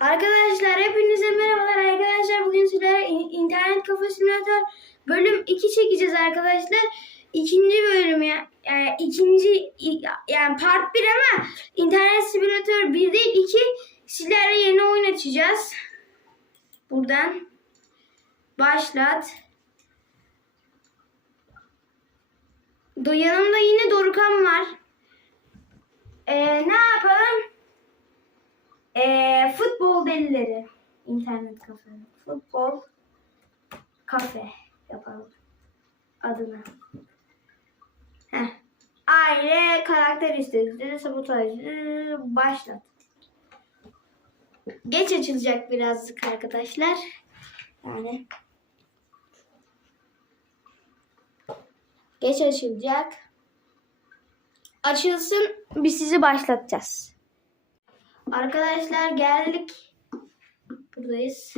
Arkadaşlar hepinize merhabalar arkadaşlar. Bugün sizlere in- internet kafe simülatör bölüm 2 çekeceğiz arkadaşlar. İkinci bölüm ya. Yani ikinci i- yani part 1 ama internet simülatör 1 değil 2 sizlerle yeni oyun açacağız. Buradan başlat. Yanımda yine Dorukan var. Ee, ne yapalım? Ee, delileri. İnternet kafe. Futbol kafe yapalım. Adını. Heh. Aile karakter istedi. Sabotajı başlat. Geç açılacak birazcık arkadaşlar. Yani. Geç açılacak. Açılsın biz sizi başlatacağız. Arkadaşlar geldik. Buradayız.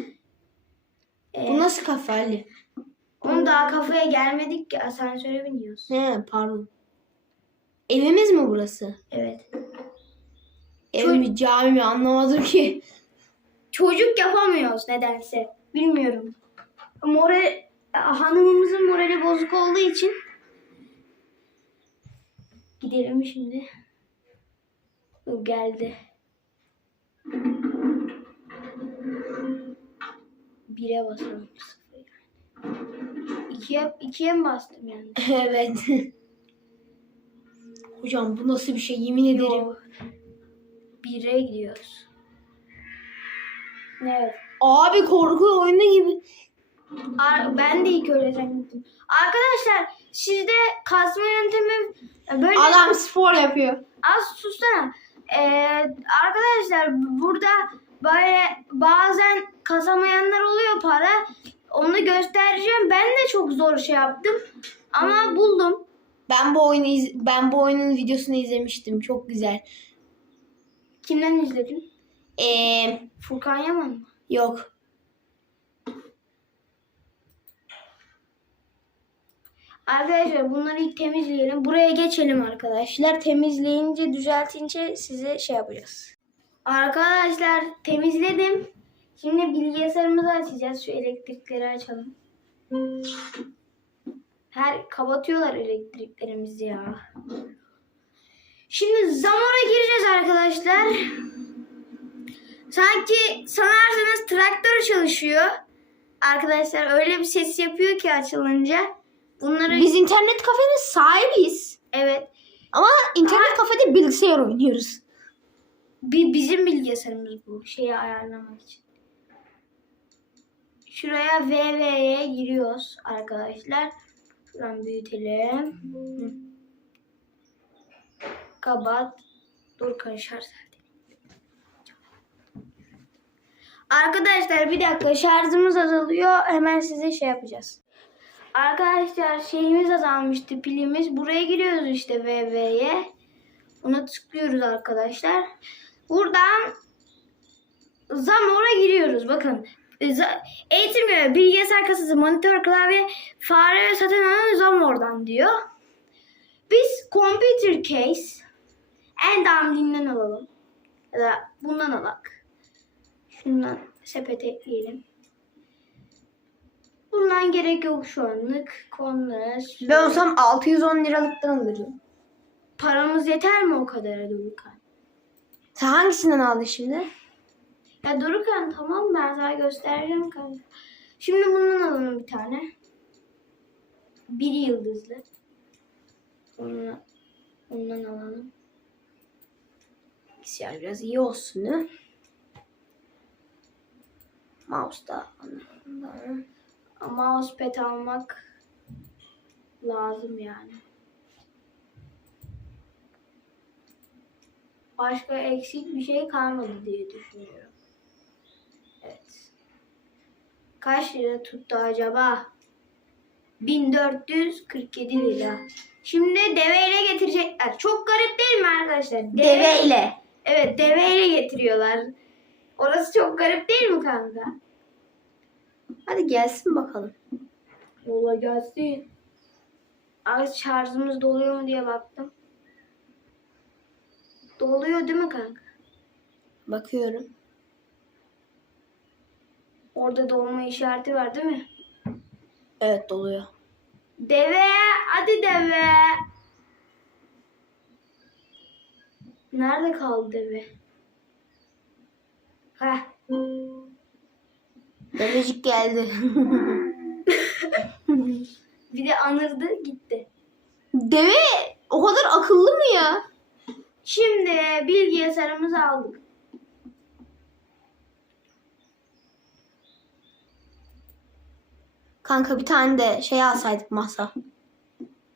Ee, Bu nasıl kafe Ali? Oğlum daha kafaya gelmedik ki asansöre biniyoruz. He pardon. Evimiz mi burası? Evet. Ev mi cami mi anlamadım ki. Çocuk yapamıyoruz nedense. Bilmiyorum. Moral, hanımımızın morali bozuk olduğu için gidelim şimdi. Dur, Geldi. Bire basalım. İkiye, ikiye mi bastım yani? evet. Hocam bu nasıl bir şey yemin ederim. Yok. Bire gidiyoruz. Evet. Abi korku oyunu gibi. Ar- Ben de ilk öyle zannettim. Arkadaşlar sizde kazma yöntemi böyle Adam spor yapıyor. az sussana. Ee, arkadaşlar burada böyle bazen kazamayanlar oluyor para. Onu göstereceğim. Ben de çok zor şey yaptım. Ama buldum. Ben bu oyunu iz- ben bu oyunun videosunu izlemiştim. Çok güzel. Kimden izledin? Ee, Furkan Yaman mı? yok. Arkadaşlar bunları ilk temizleyelim. Buraya geçelim arkadaşlar. Temizleyince, düzeltince size şey yapacağız. Arkadaşlar temizledim. Şimdi bilgisayarımızı açacağız. Şu elektrikleri açalım. Her kapatıyorlar elektriklerimizi ya. Şimdi Zamor'a gireceğiz arkadaşlar. Sanki sanarsanız traktör çalışıyor. Arkadaşlar öyle bir ses yapıyor ki açılınca. Bunları Biz internet kafenin sahibiyiz. evet Ama internet kafede bilgisayar oynuyoruz. Bi- bizim bilgisayarımız bu şeyi ayarlamak için. Şuraya VV'ye giriyoruz arkadaşlar. Şuradan büyütelim. Hı. Kapat. Dur karışar zaten. Arkadaşlar bir dakika şarjımız azalıyor. Hemen size şey yapacağız. Arkadaşlar şeyimiz azalmıştı pilimiz. Buraya giriyoruz işte VV'ye. Buna tıklıyoruz arkadaşlar. Buradan Zamor'a giriyoruz. Bakın. Z- Eğitim görevi, bilgisayar kasası, monitör, klavye, fare ve satın alan Zamor'dan diyor. Biz computer case en dandiğinden alalım. Ya da bundan alak. Şundan sepete ekleyelim. Bundan gerek yok şu anlık. Konular. Ben olsam 610 liralıktan alırım. Paramız yeter mi o kadar Dorukan? Sen hangisinden aldın şimdi? Ya Dorukan tamam ben sana göstereceğim kanka. Şimdi bundan alalım bir tane. Bir yıldızlı. Ondan, ondan alalım. Bilgisayar biraz iyi olsun değil? Mouse da ondan. Mousepad almak lazım yani. Başka eksik bir şey kalmadı diye düşünüyorum. Evet. Kaç lira tuttu acaba? 1447 lira. Şimdi deveyle getirecekler. Çok garip değil mi arkadaşlar? Deve- Deveyle. Evet deveyle getiriyorlar. Orası çok garip değil mi kanka? Hadi gelsin bakalım. Yola gelsin. Az şarjımız doluyor mu diye baktım. Doluyor değil mi kanka? Bakıyorum. Orada dolma işareti var değil mi? Evet doluyor. Deve, hadi deve. Nerede kaldı deve? Heh. Devecik geldi. Bir de anırdı gitti. Deve o kadar akıllı mı ya? Şimdi bilgisayarımızı aldık. Kanka bir tane de şey alsaydık masa.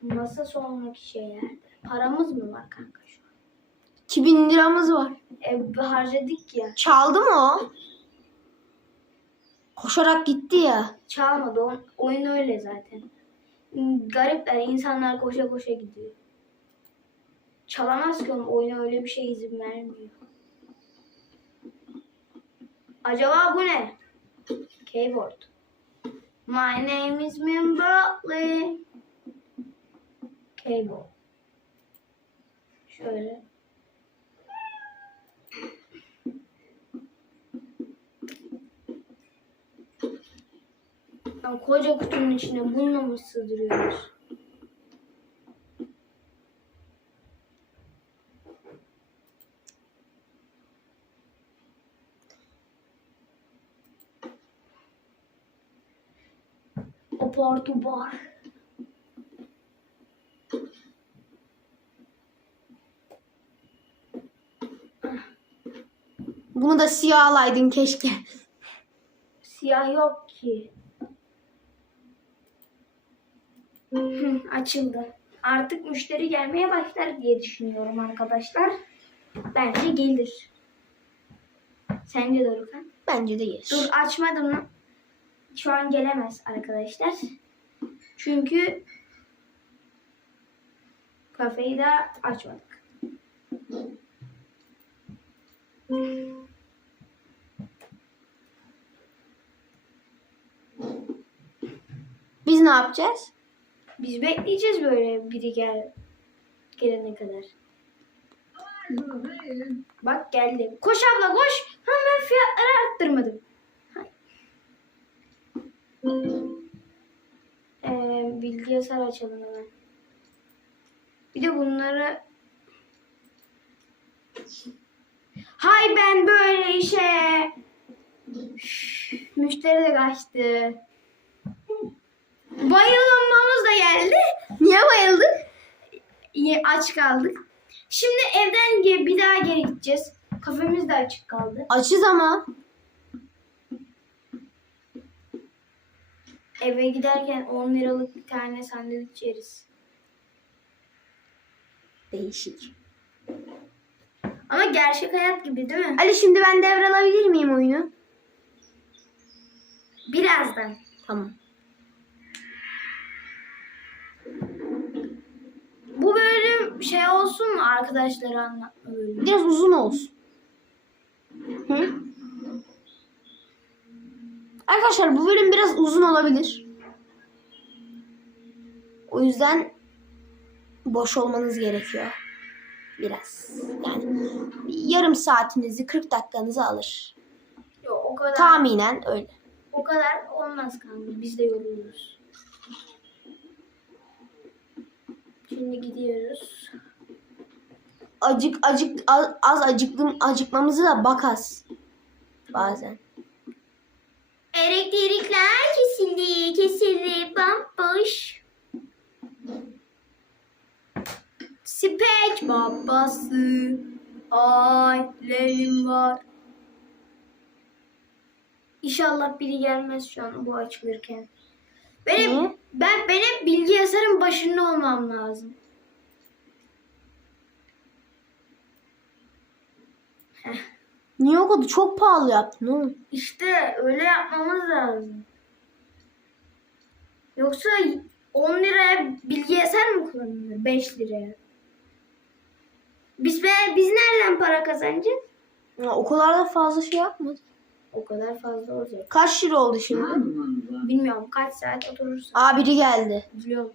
Masa sonraki şeylerde. Paramız mı var kanka şu an? 2000 liramız var. E, harcadık ya. Çaldı mı o? Koşarak gitti ya. Çalmadı. O, oyun öyle zaten. Garipler. insanlar koşa koşa gidiyor. Çalamaz ki onu. Oyun öyle bir şey izin vermiyor. Acaba bu ne? Keyboard. My name is Min Bradley. Keyboard. Şöyle. Ya koca kutunun içine bununla mı sığdırıyoruz? Apar topar. Bunu da siyah alaydın keşke. Siyah yok ki. Hı, Açıldı. Artık müşteri gelmeye başlar diye düşünüyorum arkadaşlar. Bence gelir. Sence Dorukhan? Bence de gelir. Dur açmadım mı? Şu an gelemez arkadaşlar. Çünkü kafeyi de açmadık. Biz ne yapacağız? Biz bekleyeceğiz böyle biri gel gelene kadar. Bak geldi. Koş abla koş. Ha ben fiyatları arttırmadım. Ee, bilgisayar açalım hemen. Bir de bunları Hay ben böyle işe. Üf, Müşteri de kaçtı. Bayılmamız da geldi. Niye bayıldık? Aç kaldık. Şimdi evden bir daha geri gideceğiz. Kafemiz de açık kaldı. Açız ama. Eve giderken 10 liralık bir tane sandviç yeriz. Değişik. Ama gerçek hayat gibi değil mi? Ali şimdi ben devralabilir miyim oyunu? Birazdan. Tamam. Bu bölüm şey olsun mu arkadaşlara anlatma bölümü? Biraz uzun olsun. Hı? Arkadaşlar bu bölüm biraz uzun olabilir. O yüzden boş olmanız gerekiyor. Biraz. Yani yarım saatinizi 40 dakikanızı alır. Yok o kadar. Tahminen öyle. O kadar olmaz kanka. Biz de yoruluruz. Şimdi gidiyoruz. Acık acık az, az acıktım acıkmamızı da bakas. Bazen. Elektrikler kesildi, kesildi, bomboş. Spek babası, ailem var. İnşallah biri gelmez şu an bu açılırken. Benim, Niye? ben benim bilgisayarın başında olmam lazım. Niye o kadar çok pahalı yaptın oğlum? İşte öyle yapmamız lazım. Yoksa 10 liraya bilgisayar mı kullanılır? 5 liraya. Biz, be, biz nereden para kazanacağız? Ya, o kadar da fazla şey yapmadı. O kadar fazla olacak. Kaç lira oldu şimdi? Bilmiyorum kaç saat oturursun. Aa biri geldi. Biliyorum.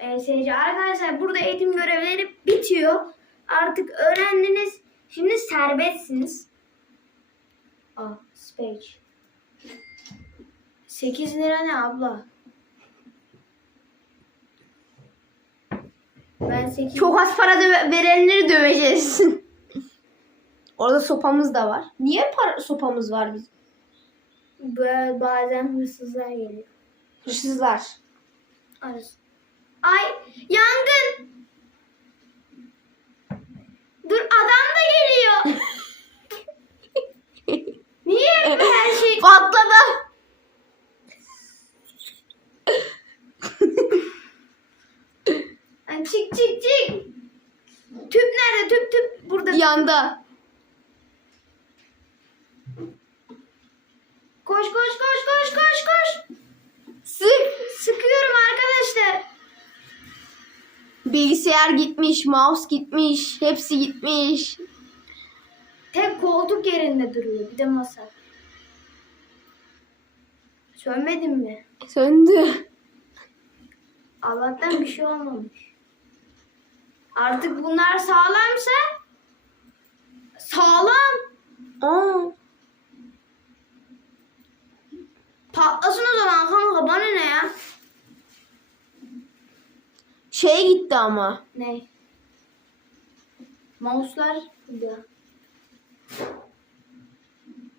ESC arkadaşlar burada eğitim görevleri bitiyor. Artık öğrendiniz. Şimdi serbestsiniz. Aa, speech. 8 lira ne abla? Ben 8 Çok az para döve- verenleri döveceğiz. Orada sopamız da var. Niye para sopamız var bizim? Böyle bazen hırsızlar geliyor. Hırsızlar. Arası. Ay yangın. Dur adam da geliyor. Niye her şey Patladı. Çık çık çık. Tüp nerede? Tüp tüp burada. Yanda. Koş koş koş koş koş. Bilgisayar gitmiş, mouse gitmiş, hepsi gitmiş. Tek koltuk yerinde duruyor. Bir de masa. Sönmedin mi? Söndü. Allah'tan bir şey olmamış. Artık bunlar sağlamsa sağlam. Aa, Patlasın o zaman kanka bana ne ya? Şey gitti ama. Ne? Mouse'lar da.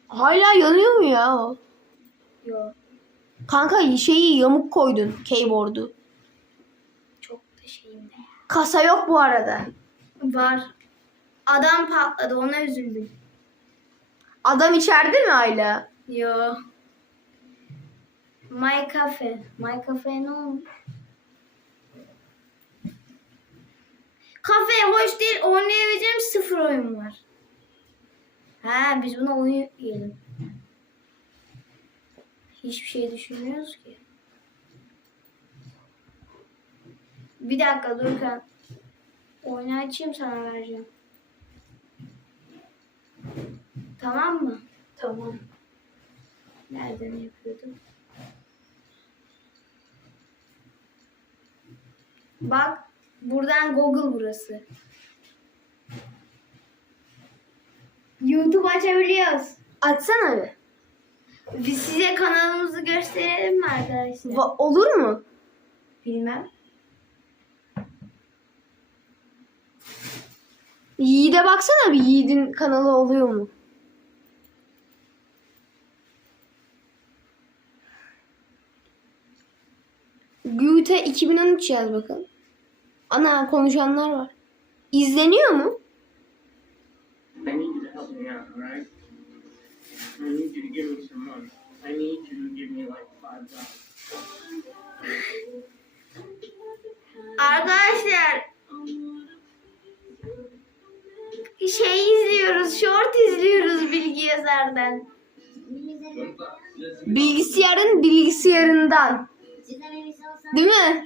Hala yanıyor mu ya o? Yok. Kanka şeyi yamuk koydun keyboard'u. Çok da şeyim de. Kasa yok bu arada. Var. Adam patladı ona üzüldüm. Adam içeride mi hala? Yo. My Cafe. My Cafe ne olmuş? Kafe hoş değil. Oynayabileceğim sıfır oyun var. Ha biz buna oyun yükleyelim. Hiçbir şey düşünmüyoruz ki. Bir dakika Durkan. Oyunu açayım sana vereceğim. Tamam mı? Tamam. Nereden yapıyordum? Bak buradan Google burası. YouTube açabiliyoruz. Açsana bir. Biz size kanalımızı gösterelim mi arkadaşlar? Va- olur mu? Bilmem. Yiğit'e baksana bir Yiğit'in kanalı oluyor mu? Yiğit'e 2013 yaz bakalım. Ana konuşanlar var. İzleniyor mu? I need you to help me out, alright? I need you to give me some money. I need you to give me like five dollars. Arkadaşlar şey izliyoruz, short izliyoruz bilgi yazardan. Bilgisayarın bilgisayarından. Değil mi?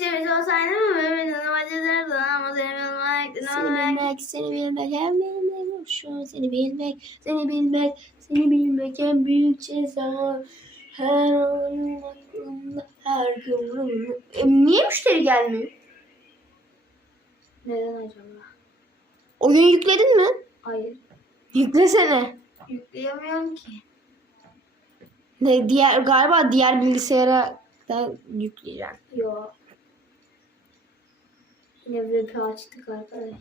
Bir olsaydı mı? Hanım acılardı ama seni bilmek, Seni bilmek, seni bilmek, hem bilmek, şu seni bilmek, seni bilmek, seni bilmek en büyük ceza. Her an, her gün. E, niye müşteri gelmiyor? Neden acaba? Oyun yükledin mi? Hayır. Yüklesene. Yükleyemiyorum ki. Ne diğer galiba diğer bilgisayara da yükleyeceğim. Yok. Yine web'i açtık arkadaş.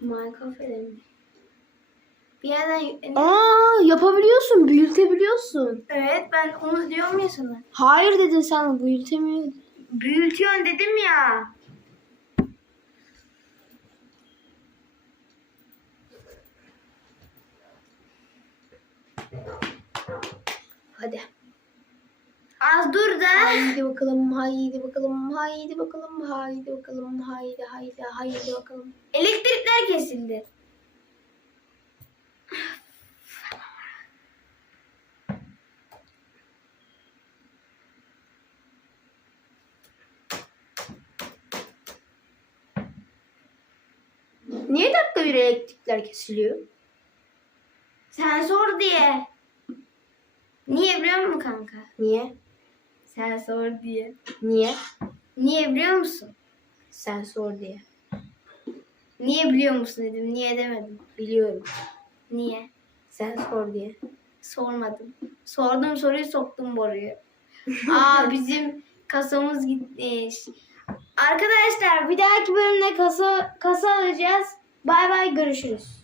My Cafe'de mi? Bir yerden yükledim. Aa yapabiliyorsun, büyütebiliyorsun. Evet ben onu diyorum ya sana. Hayır dedin sen büyütemiyor. Büyütüyorsun dedim ya. Hadi. Az dur da. Haydi bakalım, haydi bakalım, haydi bakalım, haydi bakalım, haydi, haydi, haydi bakalım. Elektrikler kesildi. Niye dakika bir elektrikler kesiliyor? Sen sor diye. Niye biliyor musun kanka? Niye? Sen sor diye. Niye? Niye biliyor musun? Sen sor diye. Niye biliyor musun dedim. Niye demedim. Biliyorum. Niye? Sen sor diye. Sormadım. Sordum soruyu soktum boruyu. Aa bizim kasamız gitmiş. Arkadaşlar bir dahaki bölümde kasa kasa alacağız. Bay bay görüşürüz.